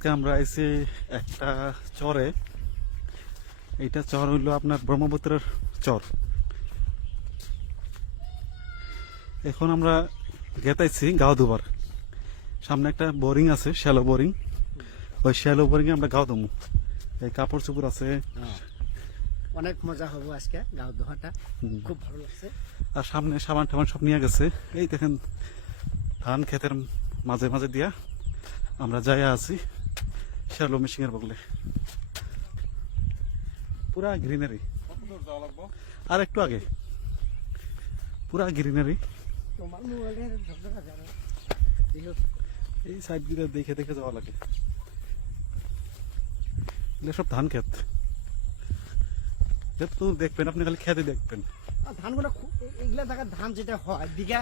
আজকে আমরা আইছি একটা চরে। এইটা চর হইলো আপনার ব্রহ্মপুত্রের চর। এখন আমরা গেতাইছি গাও দুবার। সামনে একটা বোরিং আছে, শ্যালো বোরিং। ওই শ্যালো বোরিং এ আমরা গাও দমু। এই কাপড় চোপড় আছে, অনেক মজা হবো আজকে গাও দোহাটা, খুব ভালো লাগছে। আর সামনে সাবান টাবান সব নিয়ে গেছে। এই দেখেন ধান ক্ষেতের মাঝে মাঝে দিয়া আমরা যাই আছি শ্যালো মেশিং এর বগলে। পুরা গ্রিনারি, আর একটু আগে পুরা গ্রিনারি। এই সাইড গুলো দেখে দেখে যাওয়া লাগে। এগুলো সব ধান ক্ষেত। তো দেখবেন আপনি খালি খেতে দেখবেন ধানগুলো এগুলা জায়গার ধান যেটা হয় বিঘা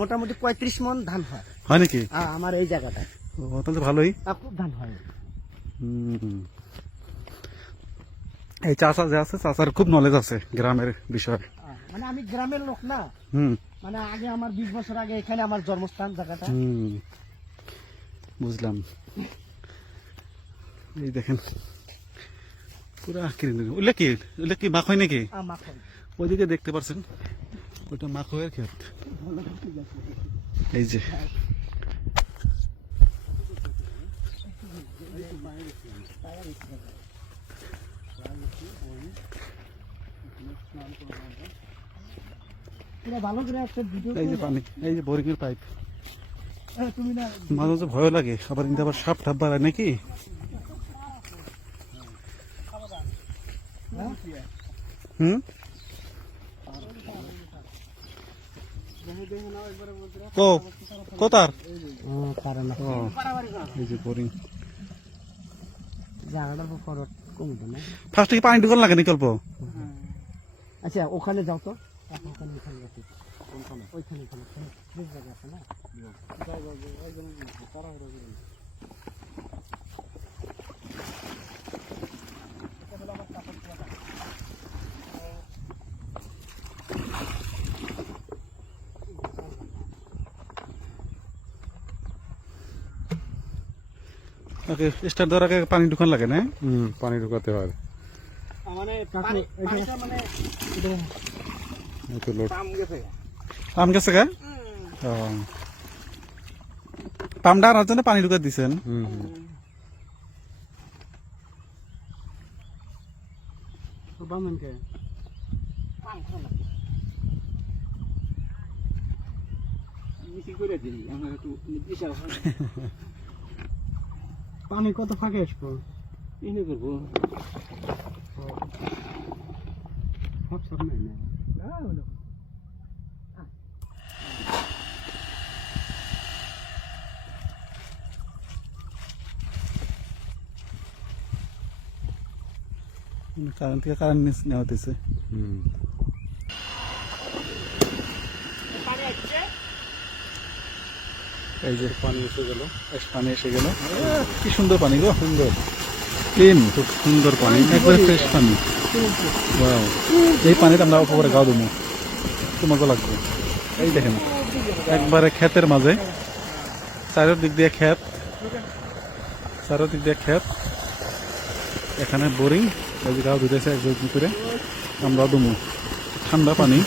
মোটামুটি 35 মন ধান হয়। হয় নাকি? আমার এই জায়গাটা তাহলে ভালোই, খুব ধান হয়। এই চাষা যে আছে, চাষার খুব নলেজ আছে গ্রামের বিষয়ে। মানে আমি গ্রামের লোক না, মানে আগে আমার 20 বছর আগে এখানে আমার জন্মস্থান জায়গাটা। বুঝলাম। এই দেখেন পুরা গ্রিনারি। ওইটা কি মাখই নাকি? ওইদিকে দেখতে পাচ্ছেন ওইটা মাখয়ের ক্ষেত। এই যে ভালো করে একটা ভিডিও। এই যে পানি, এই যে বোরিং এর পাইপ। মাঝে মাঝে ভয় লাগে, আবার কিন্তু আবার সাপ ঠাপ বাড়ায় নাকি। কোথার এই যে বোরিং। ফার্স্টে কি পানি ঢুকান লাগে নাকি অল্প? আচ্ছা ওখানে যাও তো, ওকে স্টার্ট দেওয়ার আগে পানি ঢুকান লাগে না? পানি ঢুকাতে হয়। মানে পাম গেছে গা? পামটা আনার জন্য পানি ঢুকা দিচ্ছেন? পানি কত ফাঁকে আসবো এনে করবো সব নাই না। কারেন্ট থেকে কারেন্ট নেওয়া হতেছে। এই যে পানি এসে গেল, পানি এসে গেল। কি সুন্দর পানি গো, সুন্দর ক্লিন, খুব সুন্দর পানি, একবারে ফ্রেশ পানি। ওয়াও, এই পানিতে আমরা উপরে গাও দেবো, খুব মজা লাগবে। এই দেখেন একবারে ক্ষেতের মাঝে, চারিদিক দিয়ে ক্ষেত, চারিদিক দিয়ে ক্ষেত, এখানে বোরিং। এই যে গাও ধুতেছে একজন করে, আমরা দেবো ঠান্ডা পানি।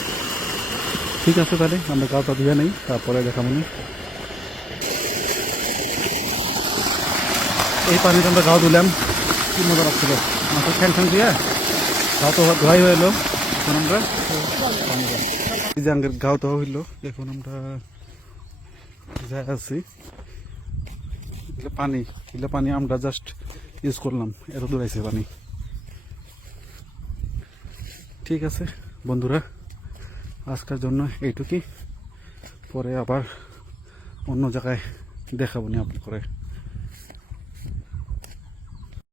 ঠিক আছে, তাহলে আমরা গাওটা ধুয়ে নেই, তারপরে দেখাবো। এই পানিতে আমরা গাও ধুলাম, কি মজা লাগছিল। মাথায় ঠ্যাং ঠ্যাং দিয়ে গাও তো ধোয়াই হয়ে এলো। এখন আমরা এই যে আঙ্গের গাও ধোয়া হইলো, এখন আমরা যাই আছি। এগুলো পানি আমরা জাস্ট ইউজ করলাম, এত দূর আইছে পানি। ঠিক আছে বন্ধুরা, আজকের জন্য এইটুকুই। পরে আবার অন্য জায়গায় দেখাবো নি আপনার করে।